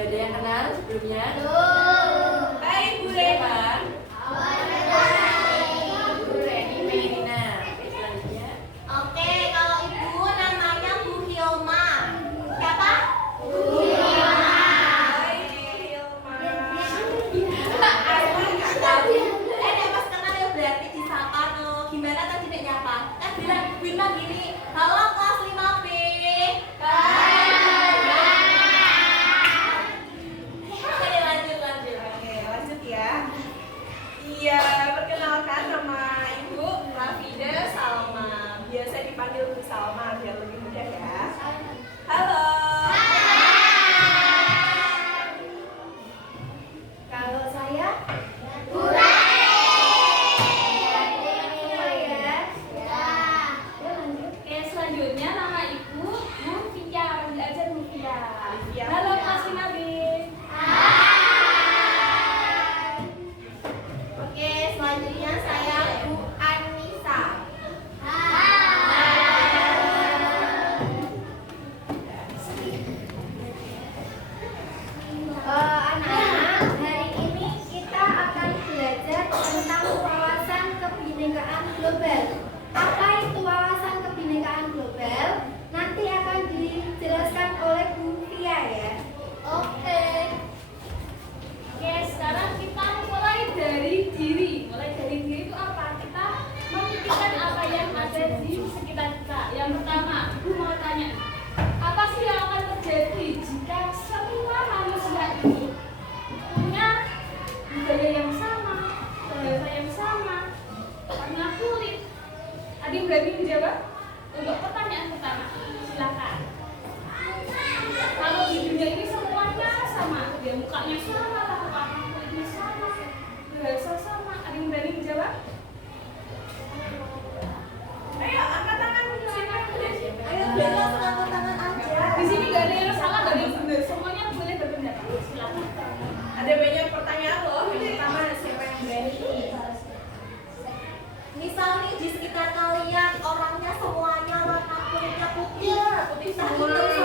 Udah ada yang kenal sebelumnya? Hai Bu Reni. Bu Reni Meirina. Selanjutnya. Oke, kalau Ibu namanya Bu Hilma. Siapa? Bu Hilma. Hai Hilma. Pas kenal ya berarti disapa no. Gimana tadi nek nyapa? Kan bilang Hilma gini, halo kelas 5B. Lanjut ya. Iya, perkenalkan nama Ibu Rafida Salma. Biasa dipanggil Bu Salma biar lebih mudah ya. Halo. Kalau saya Bu Oke, selanjutnya nama Ibu Mufia, panggil aja Mufia. Mufia. Halo kelas 5B. Oke, selanjutnya saya Bu Anissa. Anak-anak, hari ini kita akan belajar tentang wawasan kebinekaan global. Apa itu wawasan kebinekaan global? Nanti akan dijelaskan oleh Bu Fia ya. Oke. Oke, sekarang kita mulai dari diri. Mulai dari diri itu apa? Kita memikirkan apa yang ada di sekitar kita. Yang pertama, Ibu mau tanya, apa sih yang akan terjadi jika semua manusia ini punya budaya yang sama, bahasa yang sama, warna kulit? Ada yang berani menjawab? Untuk pertanyaan pertama, silakan. Kalau di dunia ini semuanya sama, ya mukanya sama, warna kulitnya sama, bahasa sama. Ada yang berani menjawab? Ayo angkat tangan siapa yang benar? Ayo biar langsung angkat tangan aja. Di sini nggak ada yang salah, nggak ada yang benar. Semuanya boleh berpendapat. Silakan. Ada banyak pertanyaan loh. Yang pertama siapa yang berani? Misal nih di sekitar kalian orangnya semuanya warna kulitnya putih, putih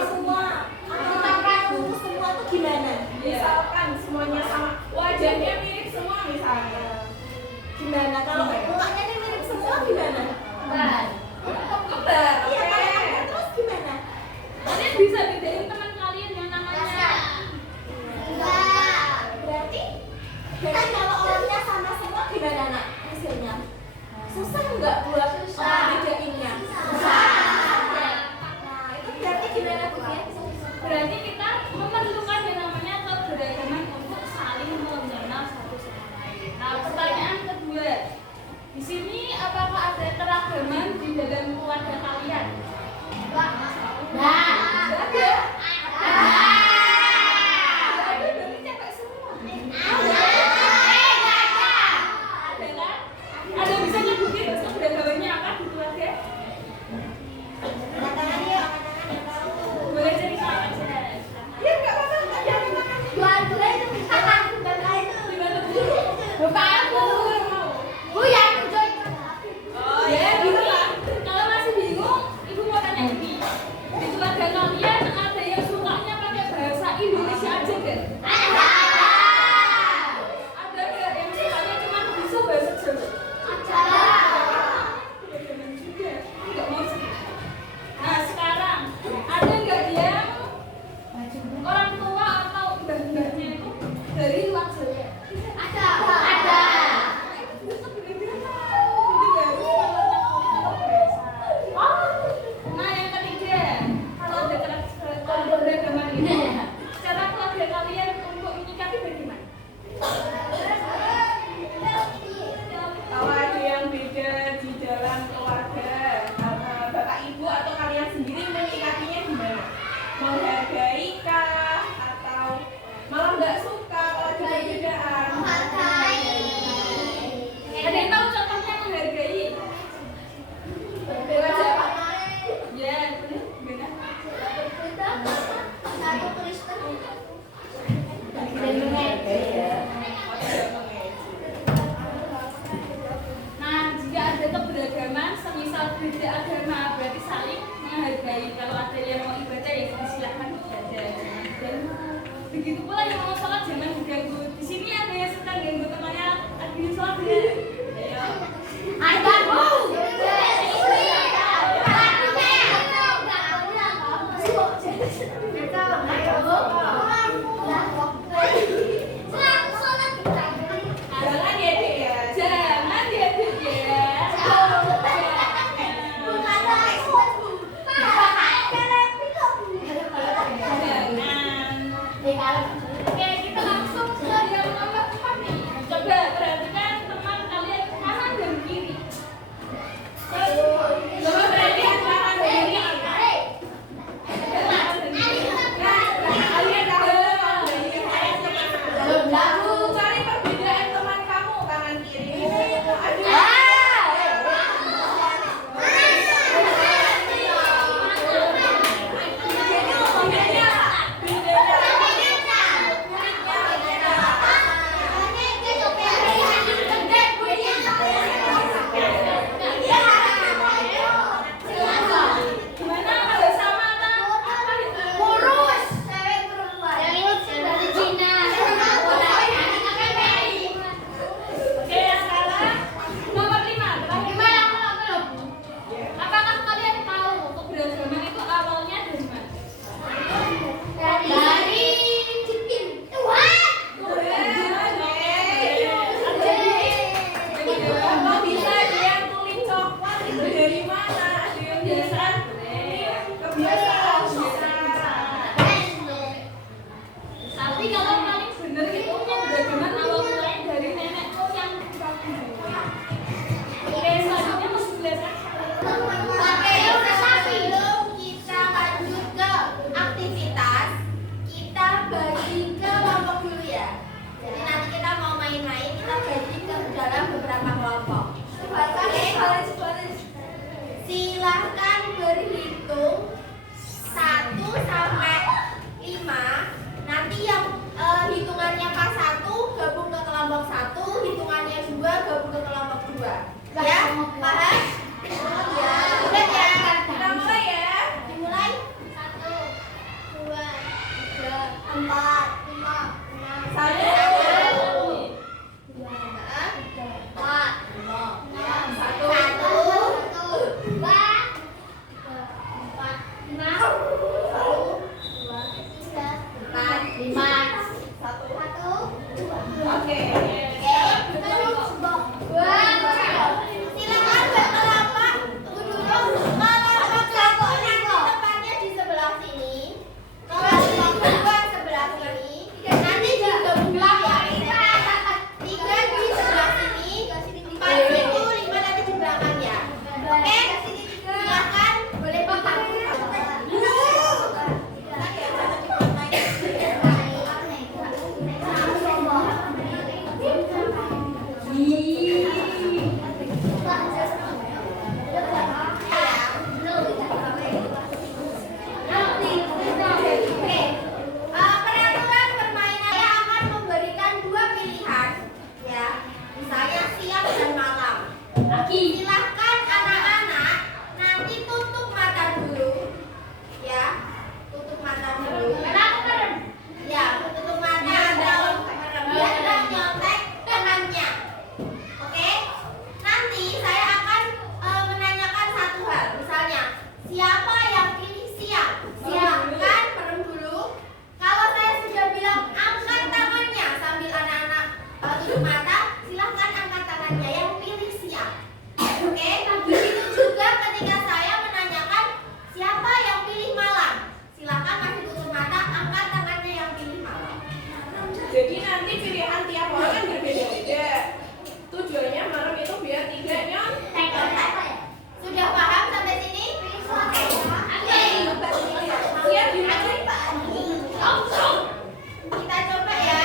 semua. Atau mereka lurus semua tuh gimana? Misalkan semuanya sama, wajahnya mirip semua misalnya. Gimana kalau mukanya nih mirip semua gimana? Kembar. Iya, kalau terus gimana? Kalian bisa bedain teman kalian yang namanya Berarti kalau orangnya sama semua gimana nak hasilnya? Susah nggak buat bedainnya? Susah. Nah itu berarti gimana Bu ya? berarti kita memerlukan yang namanya keberagaman untuk saling mengenal satu sama lain. Nah, pertanyaan kedua, di sini apakah ada keragaman di dalam keluarga kalian? Nah, Ada. lagi mau sholat jangan diganggu. Di sini ada yang suka ganggu temannya lagi sholat ya. Ayo. Jangan ya Dek ya. Jangan ya Dek ya. Oke, kita langsung ke yang nomor 4 nih. Coba perhatikan teman kalian kanan dan kiri. Coba perhatikan kanan dan kiri. Kalian tahu lalu cari perbedaan teman kamu kanan kiri. Aduh. Gimana kalau sama kan? Apa itu? Oke, sekarang nomor 5. Apakah kalian tahu keberagaman itu awalnya dari mana? Kalau bisa ada yang kulit coklat itu dari mana? Ada yang biasa kebiasaan. Tapi kalau paling benar itu keberagaman awal mulai dari nenek moyang kita dulu. Oke, selanjutnya masih belajar. Sebelum kita lanjut ke aktivitas, kita bagi kelompok dulu ya. Jadi nanti kita mau main-main, kita bagi ke dalam beberapa kelompok. Silahkan berhitung 1 sampai 5. Nanti yang hitungannya pas 1 gabung ke kelompok 1, hitungannya 2 gabung ke kelompok 2. Ya, paham? Ya, udah ya. Kita mulai ya. Dimulai 1, 2, 3, 4, 5, 6, 1, 1. Oke. Silakan berkelompok kelompoknya tempatnya di sebelah sini. Kelompok kedua sebelah sini. Nanti digabunglah ya. 3 di sebelah sini, 4 situ, 5 nanti di belakangnya. Oke? Silakan boleh pakai. Peraturan permainan saya akan memberikan 2 pilihan, ya. Misalnya siang dan malam. Silahkan anak-anak nanti tutup mata dulu, ya. Tutup mata dulu. Ya, tutup mata daun biar dan nyontek tangannya. Oke? Nanti saya akan menanyakan satu hal. Misalnya, siapa yang pilih siang? Silahkan merem dulu. Kalau saya sudah bilang angkat tangannya sambil anak-anak tutup mata, silahkan angkat tangannya yang pilih siang. Oke? Begitu juga ketika saya menanyakan siapa yang pilih malam, silahkan masih tutup mata, angkat tangannya yang pilih malam. Jadi nanti pilihan tiap orang kan berbeda-beda. Tujuannya malam itu biar tidak nyontek. Sudah paham sampai sini? Oke. Siap dimulai. Kita coba ya.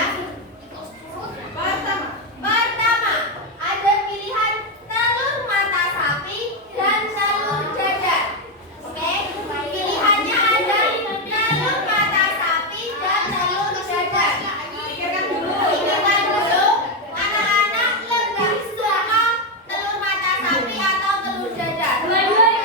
Pertama, Ada pilihan telur mata sapi dan telur dadar. Oke? Pilihannya ada telur mata sapi dan telur dadar. pikirkan dulu. Pikirkan dulu, anak-anak lebih suka telur mata sapi atau telur dadar? Dua-duanya.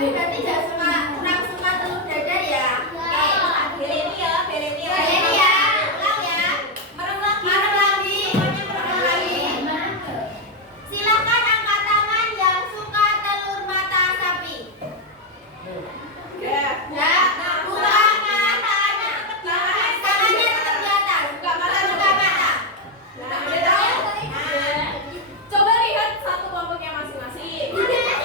Tapi berarti gak suka, kurang suka telur dadar ya? Beleni ya, beleni ya. Beleni ya, ulang ya. Merem lagi. Merem lagi. Semuanya merem lagi. Silakan angkat tangan yang suka telur mata sapi. Ya. Ya, buka tangannya. Tangannya tetap di atas. Buka mata. Buka mata. Nah, udah tahu? Coba lihat satu kelompoknya masing-masing. Lima.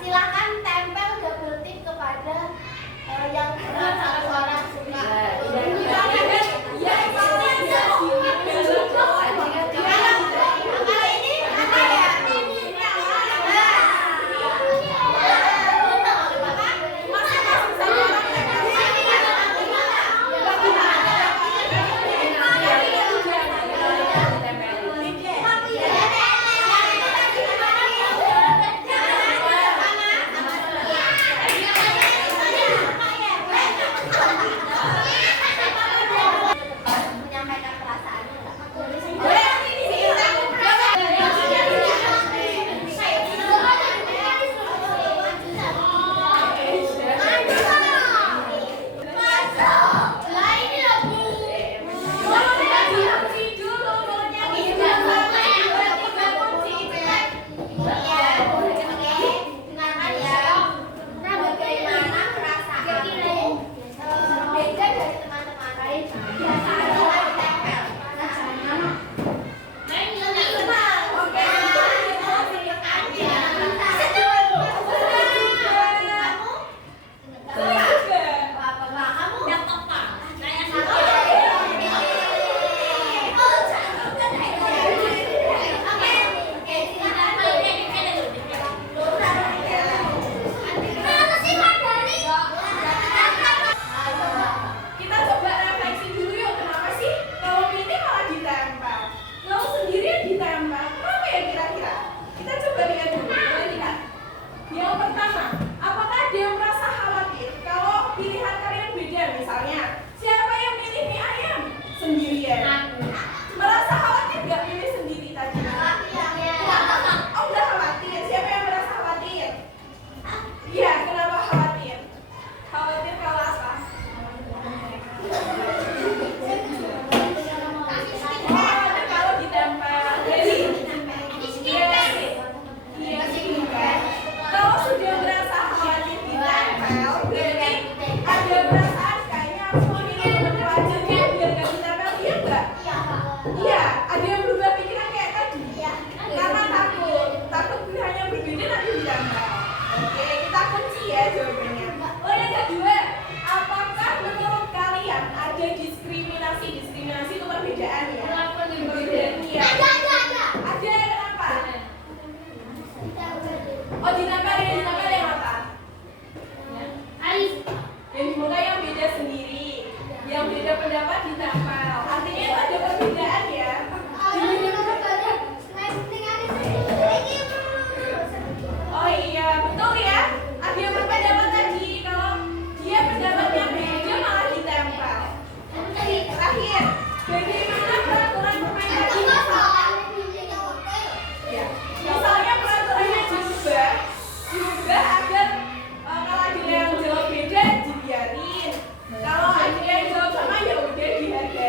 Silakan tempel double tip kepada yang salah seorang suka. Kalau ini apa ya? Menyampaikan perasaannya. Lah ini loh Bu. Dengarkan ya. Nah, bagaimana perasaanmu beda dari teman-teman lain? Biasanya ditempel. Kita coba refleksi dulu yuk, kenapa sih kalau ini malah ditempel? Kalau sendirian ditempel, kenapa ya kira-kira? Kita coba lihat dulu, boleh lihat. Yang pertama, apakah ada yang merasa khawatir kalau pilihan kalian beda? Misalnya, siapa yang milih mie ayam? Sendirian. Merasa khawatir nggak milih sendiri tadi? Oh, nggak khawatir. Siapa yang merasa khawatir? Iya, kenapa khawatir? Khawatir kalau apa? Khawatir kalau ditempel. Jadi, iya sih. Kalau sudah merasa khawatir ditempel, berarti ada perasaan kayaknya aku mau minum temen aja deh biar gak ditempel, iya nggak? Iya, ada yang berubah pikiran kayak tadi. Karena takut pilihannya berbeda nanti ditempel. Oke, kita kunci ya jawabannya. Oh, yang kedua, apakah menurut kalian ada diskriminasi itu perbedaan ya? Iya. Ada, kenapa? Oh, ditempel yang apa? Yang dibuka yang beda sendiri, yang beda pendapat ditempel. Artinya itu ada perbedaan ya. Oh iya, betul ya. Ada yang berpendapat tadi kalau dia pendapatnya beda malah ditempel. Terakhir, bagaimana peraturan permainan tadi? Ya. Misalnya peraturannya diubah agar kalau ada yang jawab beda dibiarin. Kalau ada yang jawab sama ya udah dihargai.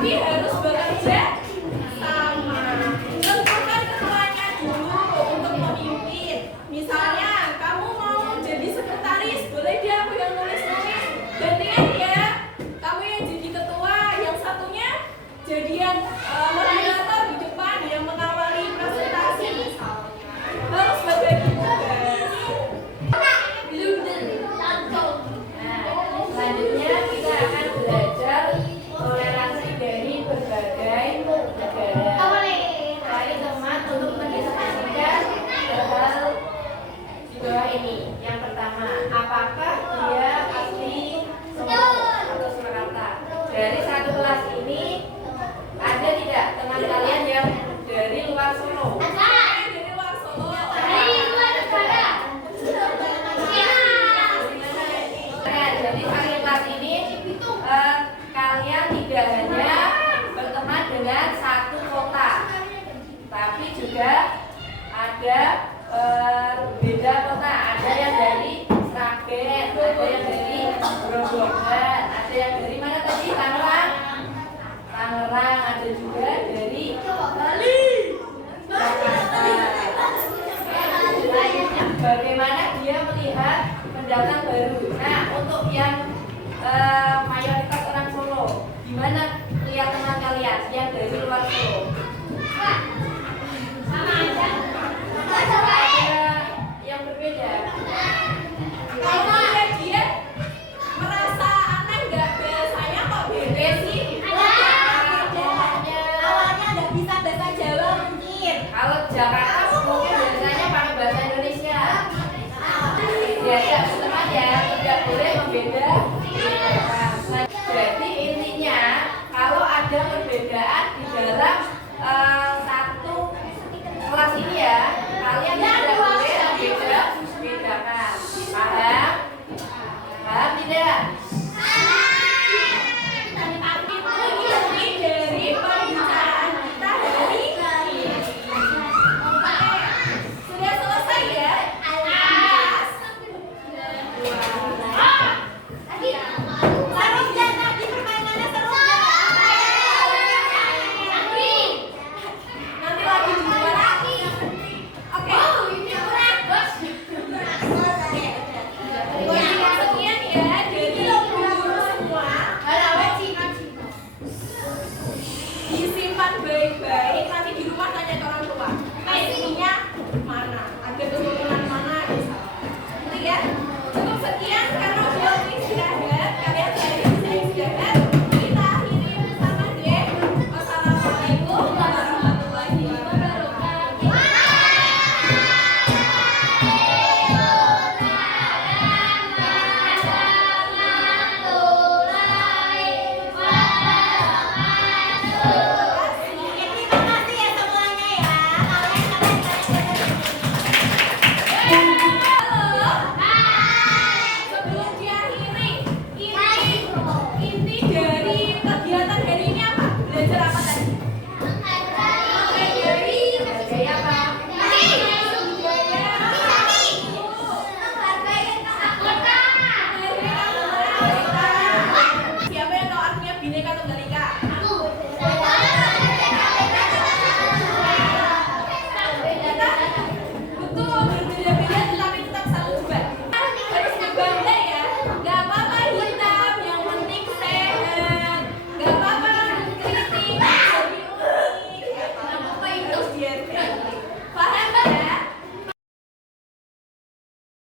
Tapi harus bekerja sama. Tentukan ketuanya dulu untuk memimpin. Misalnya kamu mau jadi sekretaris, boleh dia aku yang nulis-nulis. Gantian ya, kamu yang jadi ketua, yang satunya jadi yang moderator di depan yang mengawali presentasi. Harus berbagi tugas. Selanjutnya kita akan belajar toleransi dari berbagai negara. Mari teman untuk mendiskusikan hal di bawah ini. Yang pertama, apakah dia asli Solo atau Surakarta? Dari satu kelas ini ada tidak teman kalian yang dari luar Solo? Dari luar Solo. Jadi akhir kelas ini kalian tidak hanya berteman dengan satu kota, tapi juga ada beda kota. Ada yang dari Sragen, ada yang dari Grobogan, ada yang dari mana tadi? Tangerang, ada juga dari Bali. Bagaimana dia melihat pendatang baru? Nah, untuk yang mayoritas orang Solo, gimana